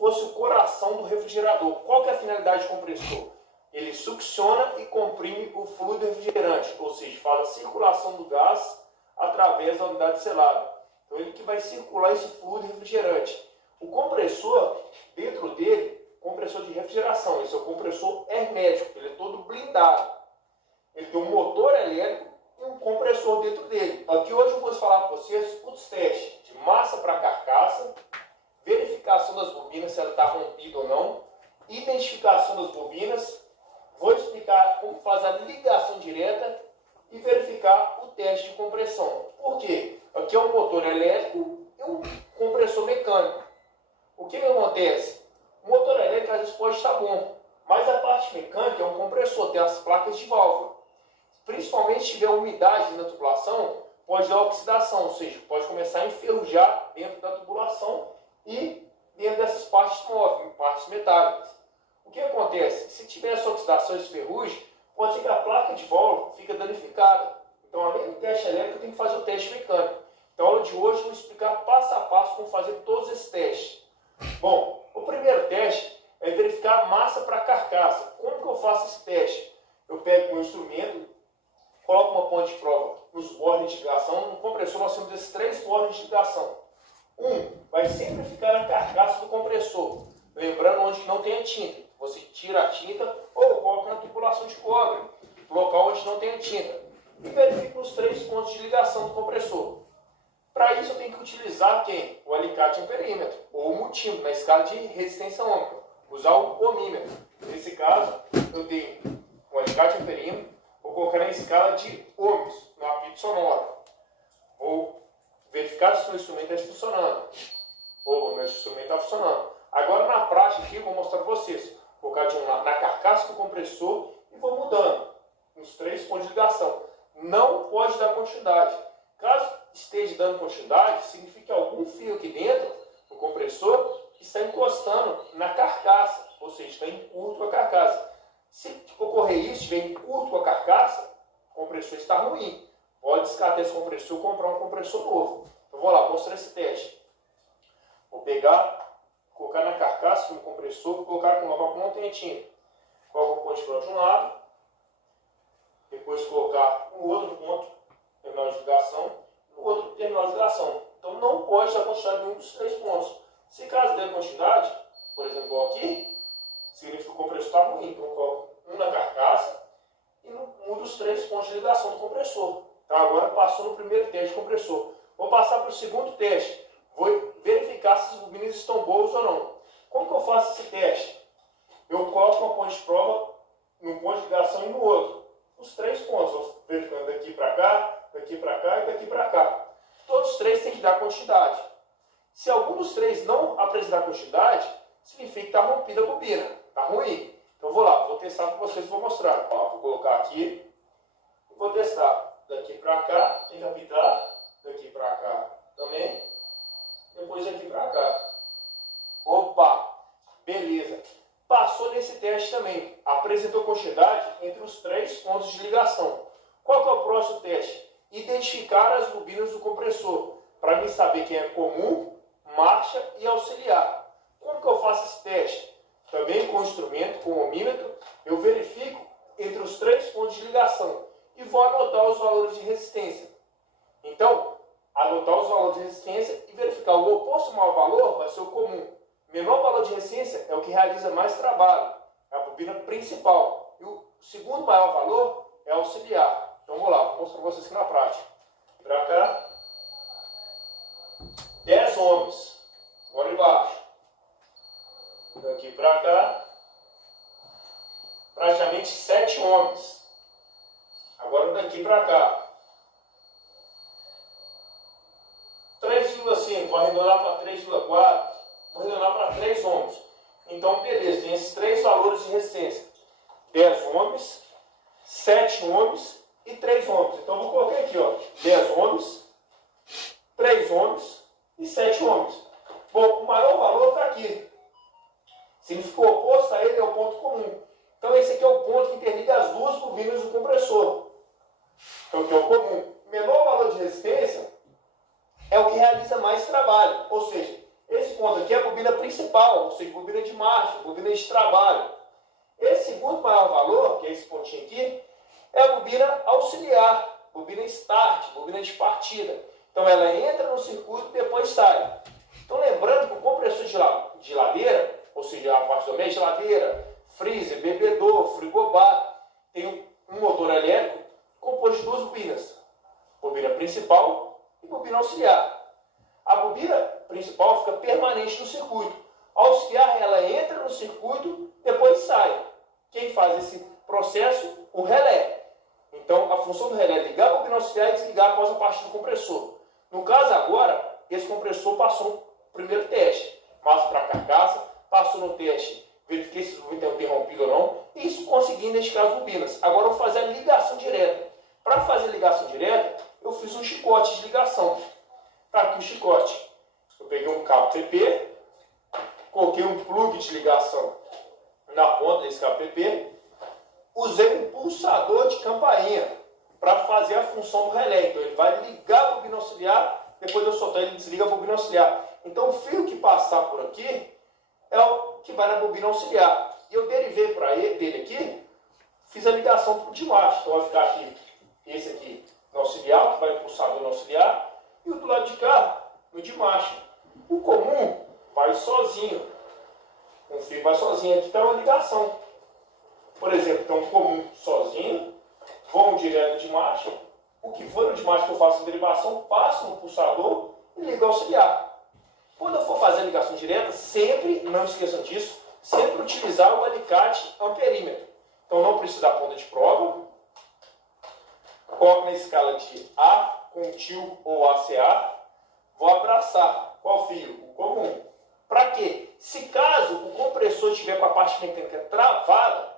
fosse o coração do refrigerador. Qual que é a finalidade do compressor? Ele succiona e comprime o fluido refrigerante, ou seja, faz a circulação do gás através da unidade selada. Então ele que vai circular esse fluido refrigerante. O compressor, dentro dele, compressor de refrigeração, esse é o compressor hermético, ele é todo blindado. Ele tem um motor elétrico e um compressor dentro dele. Aqui hoje eu vou falar para vocês os testes de massa para carcaça, verificação das bobinas, se ela está rompida ou não, identificação das bobinas, vou explicar como fazer a ligação direta e verificar o teste de compressão. Por quê? Aqui é um motor elétrico e um compressor mecânico. O que acontece? O motor elétrico às vezes pode estar bom, mas a parte mecânica é um compressor, tem as placas de válvula. Principalmente se tiver umidade na tubulação, pode dar oxidação, ou seja, pode começar a enferrujar dentro da tubulação e dentro dessas partes móveis, partes metálicas. O que acontece? Se tiver essa oxidação e ferrugem, pode ser que a placa de válvula fique danificada. Então, além do teste elétrico, eu tenho que fazer o teste mecânico. Então, a aula de hoje eu vou explicar passo a passo como fazer todos esses testes. Bom, o primeiro teste é verificar a massa para a carcaça. Como que eu faço esse teste? Eu pego um instrumento, coloco uma ponte de prova nos bornes de ligação. No compressor nós temos esses 3 bornes de ligação. Um vai sempre ficar na carcaça do compressor, lembrando onde não tem a tinta. Você tira a tinta ou coloca na tubulação de cobre, local onde não tem a tinta. E verifica os 3 pontos de ligação do compressor. Para isso eu tenho que utilizar quem? O alicate amperímetro ou o multímetro na escala de resistência ômica. Usar o ohmímetro. Nesse caso eu tenho um alicate amperímetro, vou colocar na escala de ohms, no apito sonoro. Vou verificar se o meu instrumento está funcionando. Ou o meu instrumento está funcionando. Agora na prática aqui eu vou mostrar para vocês. Vou colocar de um lado na carcaça do compressor e vou mudando nos 3 pontos de ligação. Não pode dar continuidade. Caso esteja dando continuidade, significa que algum fio aqui dentro do compressor está encostando na carcaça, ou seja, está em curto com a carcaça. Se ocorrer isso, estiver em curto com a carcaça, o compressor está ruim. Pode descartar esse compressor e comprar um compressor novo. Então vou lá, vou mostrar esse teste. Vou pegar, colocar na carcaça do compressor, colocar com um local que não tem tinta. Coloco o ponto de prova de um lado, depois colocar um outro ponto, terminal de ligação, no outro terminal de ligação. Então não pode dar continuidade em um dos 3 pontos. Se caso der continuidade, por exemplo, aqui, significa que o compressor está ruim. Então eu coloco um na carcaça e um dos 3 pontos de ligação do compressor. Então agora passou no primeiro teste de compressor. Vou passar para o segundo teste. Vou verificar se as bobinas estão boas ou não. Como que eu faço esse teste? Eu coloco uma ponte de prova num ponto de ligação e no outro. Os 3 pontos, vou verificando daqui para cá, daqui para cá e daqui para cá. Todos os 3 têm que dar continuidade. Se algum dos 3 não apresentar continuidade, significa que está rompida a bobina, está ruim. Então vou lá, vou testar para vocês e vou mostrar. Ó, vou colocar aqui e vou testar. Daqui para cá, tem que apitar, daqui para cá também, depois daqui para cá. Opa, beleza. Passou nesse teste também, apresentou continuidade entre os 3 pontos de ligação. Qual que é o próximo teste? Identificar as bobinas do compressor, para mim saber quem é comum, marcha e auxiliar. Como que eu faço esse teste? Também com o instrumento, com o ohmímetro, eu verifico entre os 3 pontos de ligação e vou anotar os valores de resistência. Então, anotar os valores de resistência e verificar o oposto ao maior valor vai ser o comum. Menor valor de resistência é o que realiza mais trabalho, é a bobina principal. E o segundo maior valor é auxiliar. Então vou lá, vou mostrar para vocês aqui na prática. Para cá, 10 ohms. Agora embaixo. Daqui para cá, praticamente 7 ohms. Agora daqui para cá, 3,5, vou arredondar para 3,4, vou arredondar para 3 ohms. Então, beleza, tem esses 3 valores de resistência. 10 ohms, 7 ohms e 3 ohms. Então, vou colocar aqui, ó, 10 ohms, 3 ohms e 7 ohms. Bom, o maior valor está aqui. Significa o oposto a ele é o ponto comum. Então, esse aqui é o ponto que interliga as 2 bobinas do compressor. Então, aqui é o comum. Menor valor de resistência é o que realiza mais trabalho. Ou seja, esse ponto aqui é a bobina bobina principal, ou seja, bobina de marcha, bobina de trabalho. Esse segundo maior valor, que é esse pontinho aqui, é a bobina auxiliar, bobina start, bobina de partida. Então ela entra no circuito e depois sai. Então lembrando que o compressor de geladeira, ou seja, a parte doméstica, geladeira, freezer, bebedor, frigobar, tem um motor elétrico composto de duas bobinas, bobina principal e bobina auxiliar. A bobina principal fica permanente no circuito. A auxiliar, ela entra no circuito, depois sai. Quem faz esse processo? O relé. Então, a função do relé é ligar a bobina auxiliar e desligar após a partida do compressor. No caso agora, esse compressor passou no primeiro teste. Passo para a carcaça, passou no teste, verifiquei se as bobinas estão interrompidas ou não. E isso consegui identificar as bobinas. Agora eu vou fazer a ligação direta. Para fazer a ligação direta, eu fiz um chicote de ligação. Está aqui o chicote. Eu peguei um cabo PP, coloquei um plug de ligação na ponta desse cabo PP, usei um pulsador de campainha para fazer a função do relé. Então ele vai ligar a bobina auxiliar, depois eu soltar ele desliga a bobina auxiliar. Então o fio que passar por aqui é o que vai na bobina auxiliar. E eu derivei para dele aqui, fiz a ligação de marcha. Então vai ficar aqui, esse aqui no auxiliar, que vai no pulsador no auxiliar, e o do lado de cá, no de marcha. O comum vai sozinho. O fio vai sozinho. Aqui está uma ligação. Por exemplo, então o comum sozinho, vão direto de marcha. O que for de marcha que eu faço a derivação, passo no pulsador e ligo o auxiliar. Quando eu for fazer a ligação direta, sempre, não esqueçam disso, sempre utilizar o alicate amperímetro. Então não precisa da ponta de prova. Coloco na escala de A com tio ou ACA. Vou abraçar. Qual fio? O comum. Para quê? Se caso o compressor estiver com a parte mecânica travada,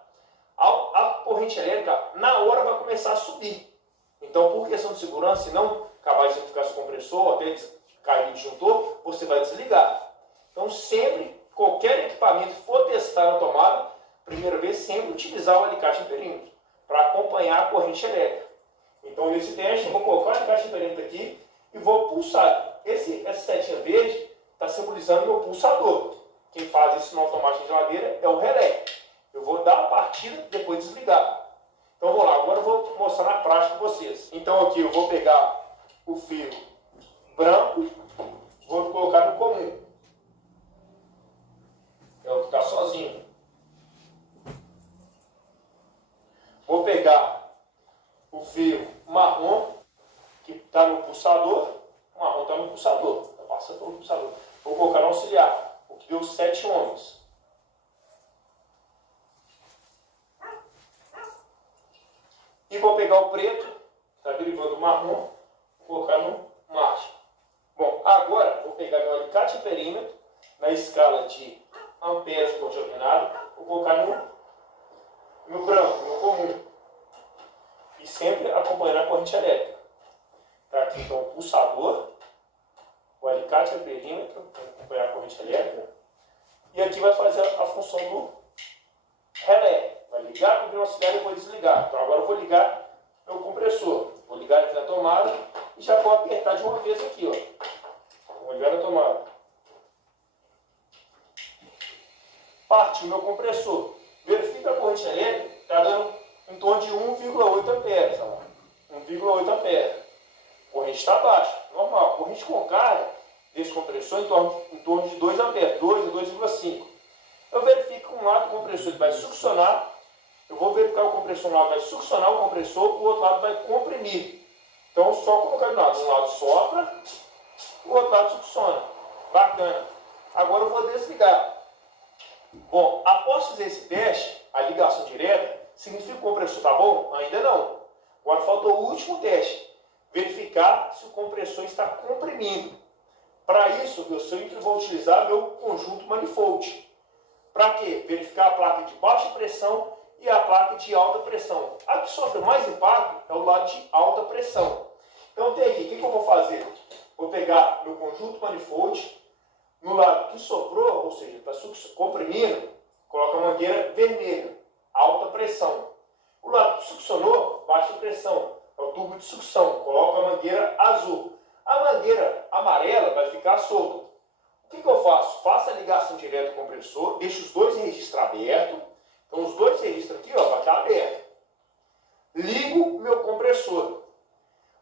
a corrente elétrica na hora vai começar a subir. Então, por questão de segurança, se não acabar de identificar seu compressor, até cair o disjuntor, você vai desligar. Então, sempre, qualquer equipamento que for testar na tomada, primeira vez, sempre utilizar o alicate em perímetro para acompanhar a corrente elétrica. Então, nesse teste, eu vou colocar o alicate em perímetro aqui e vou pulsar. Essa setinha verde está simbolizando o meu pulsador. Quem faz isso no automático de geladeira é o relé. Eu vou dar a partida, depois desligar. Então vamos lá, agora eu vou mostrar na prática para vocês. Então aqui eu vou pegar o fio branco, vou colocar no comum. É o que está sozinho. Vou pegar o fio marrom, que está no pulsador. O marrom está no pulsador, está passando pelo pulsador. Vou colocar no auxiliar, o que deu 7 ohms. E vou pegar o preto, está derivando o marrom, vou colocar no marcha. Bom, agora vou pegar meu alicate de perímetro, na escala de amperes por diordenado, vou colocar no branco, no comum. E sempre acompanhando a corrente elétrica. Está aqui então o pulsador, o alicate de perímetro, para acompanhar a corrente elétrica. E aqui vai fazer a função do relé. Vai ligar a bobina auxiliar e depois desligar. Então agora eu vou ligar meu compressor. Vou ligar aqui na tomada e já vou apertar de uma vez aqui, ó. Vou ligar na tomada. Partiu meu compressor. Verifica a corrente elétrica, está dando em torno de 1,8 amperes. 1,8 amperes. A corrente está baixa, normal. A corrente com carga desse compressor em torno de 2 amperes, 2 a 2,5. Eu verifico que um lado do compressor ele vai succionar. Eu vou verificar o compressor, um lado vai succionar o compressor, o outro lado vai comprimir. Então, só colocar de lado. Um lado sopra, o outro lado succiona. Bacana. Agora eu vou desligar. Bom, após fazer esse teste, a ligação direta, significa que o compressor está bom? Ainda não. Agora faltou o último teste. Verificar se o compressor está comprimindo. Para isso, eu sempre vou utilizar meu conjunto manifold. Para quê? Verificar a placa de baixa pressão e a placa de alta pressão. A que sofre mais impacto é o lado de alta pressão. Então tem aqui, o que eu vou fazer? Vou pegar meu conjunto manifold, no lado que soprou, ou seja, está comprimindo, coloca a mangueira vermelha, alta pressão. O lado que succionou, baixa pressão, é o tubo de sucção, coloca a mangueira azul. A mangueira amarela vai ficar solta. O que eu faço? faço? Faço a ligação direta do compressor, deixo os dois registros abertos. Então, os dois registros aqui, ó, vai estar aberto. Ligo o meu compressor.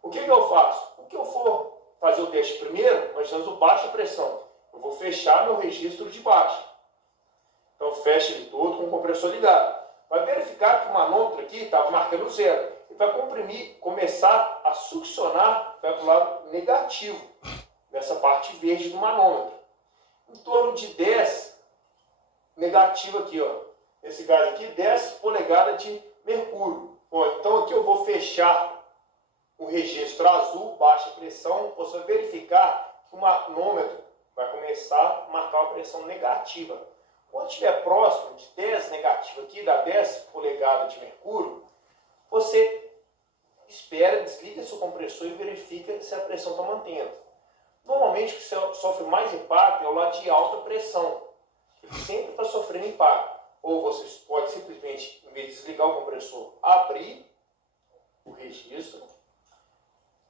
O que eu faço? O que eu for fazer o teste primeiro, nós temos o baixa pressão. Eu vou fechar meu registro de baixa. Então, fecha ele todo com o compressor ligado. Vai verificar que o manômetro aqui estava marcando zero. Ele vai comprimir, começar a succionar, vai para o lado negativo, nessa parte verde do manômetro. Em torno de 10 negativo aqui, ó. Esse gás aqui, 10 polegadas de mercúrio. Bom, então aqui eu vou fechar o registro azul, baixa pressão. Você vai verificar que o manômetro vai começar a marcar uma pressão negativa. Quando estiver próximo de 10 negativo aqui, dá 10 polegadas de mercúrio, você espera, desliga seu compressor e verifica se a pressão está mantendo. Normalmente o que sofre mais impacto é o lado de alta pressão. Ele sempre está sofrendo impacto. Ou você pode simplesmente, em vez de desligar o compressor, abrir o registro.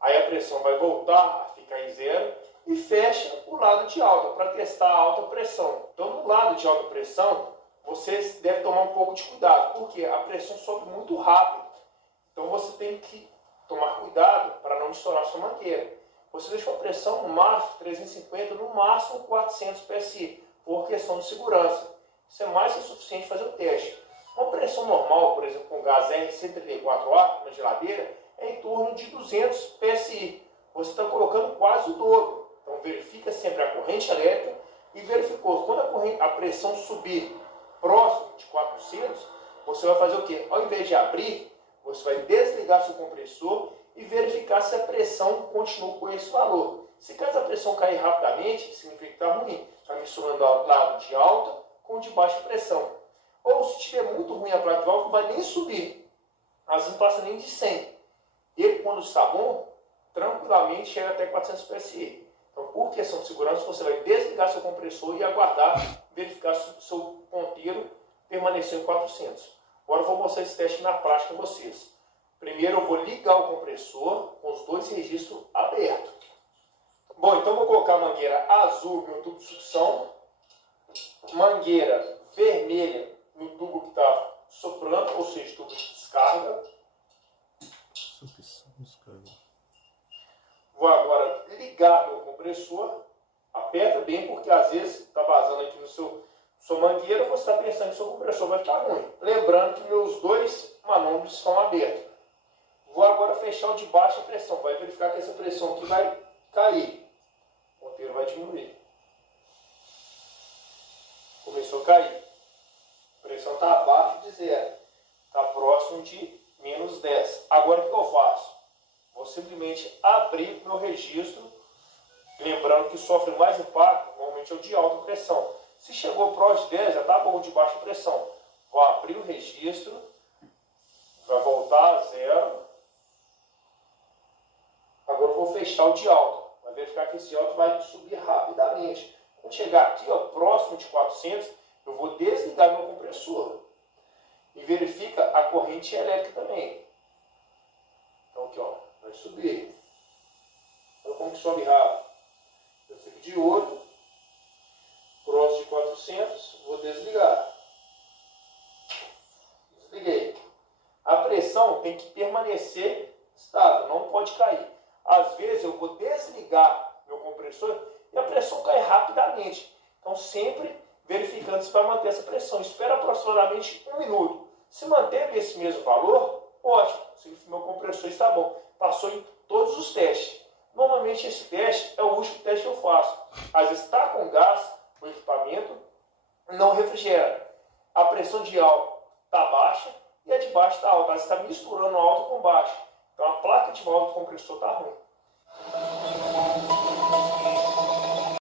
Aí a pressão vai voltar a ficar em zero e fecha o lado de alta para testar a alta pressão. Então, no lado de alta pressão, você deve tomar um pouco de cuidado, porque a pressão sobe muito rápido. Então, você tem que tomar cuidado para não estourar sua mangueira. Você deixa a pressão no máximo 350, no máximo 400 PSI, por questão de segurança. Isso é mais que suficiente para fazer o teste. Uma pressão normal, por exemplo, com gás R134A na geladeira, é em torno de 200 PSI. Você está colocando quase o dobro. Então, verifica sempre a corrente elétrica e verificou. Quando a pressão subir próximo de 400, você vai fazer o quê? Ao invés de abrir, você vai desligar seu compressor e verificar se a pressão continua com esse valor. Se caso a pressão cair rapidamente, significa que está ruim. Está misturando o lado de alta com o de baixa pressão. Ou se estiver muito ruim a placa de válvula, não vai nem subir. Às vezes não passa nem de 100. Ele, quando está bom, tranquilamente chega até 400 PSI. Então, por questão de segurança, você vai desligar seu compressor e aguardar, verificar se o seu ponteiro permaneceu em 400. Agora eu vou mostrar esse teste na prática para vocês. Primeiro eu vou ligar o compressor com os dois registros abertos. Bom, então eu vou colocar a mangueira azul no tubo de sucção, mangueira vermelha no tubo que está soprando, ou seja, tubo de descarga. Vou agora ligar meu compressor. Aperta bem, porque às vezes está vazando aqui no sua mangueira, você está pensando que seu compressor vai ficar ruim. Lembrando que meus dois manômetros estão abertos. Vou agora fechar o de baixa pressão. Vai verificar que essa pressão aqui vai cair. O ponteiro vai diminuir. Começou a cair. A pressão está abaixo de zero. Está próximo de menos 10. Agora o que eu faço? Vou simplesmente abrir meu registro. Lembrando que sofre mais impacto, normalmente é o de alta pressão. Se chegou próximo de 10, já está bom de baixa pressão. Vou abrir o registro. Vai voltar a zero. Agora eu vou fechar o de alta. Vai verificar que esse alto vai subir rapidamente. Quando chegar aqui, ó, próximo de 400, eu vou desligar meu compressor. E verifica a corrente elétrica também. Então aqui, ó, vai subir. Olha como que sobe rápido. Eu fico de olho. Próximo de 400, vou desligar. Desliguei. A pressão tem que permanecer estável, não pode cair. Às vezes eu vou desligar meu compressor e a pressão cai rapidamente. Então sempre verificando se vai manter essa pressão. Espera aproximadamente 1 minuto. Se manteve esse mesmo valor, ótimo. Meu compressor está bom. Passou em todos os testes. Normalmente esse teste é o último teste que eu faço. Às vezes está com gás, o equipamento não refrigera. A pressão de alta está baixa e a de baixo está alta. Ela está misturando alto com baixo. Então a placa de válvula do compressor está ruim.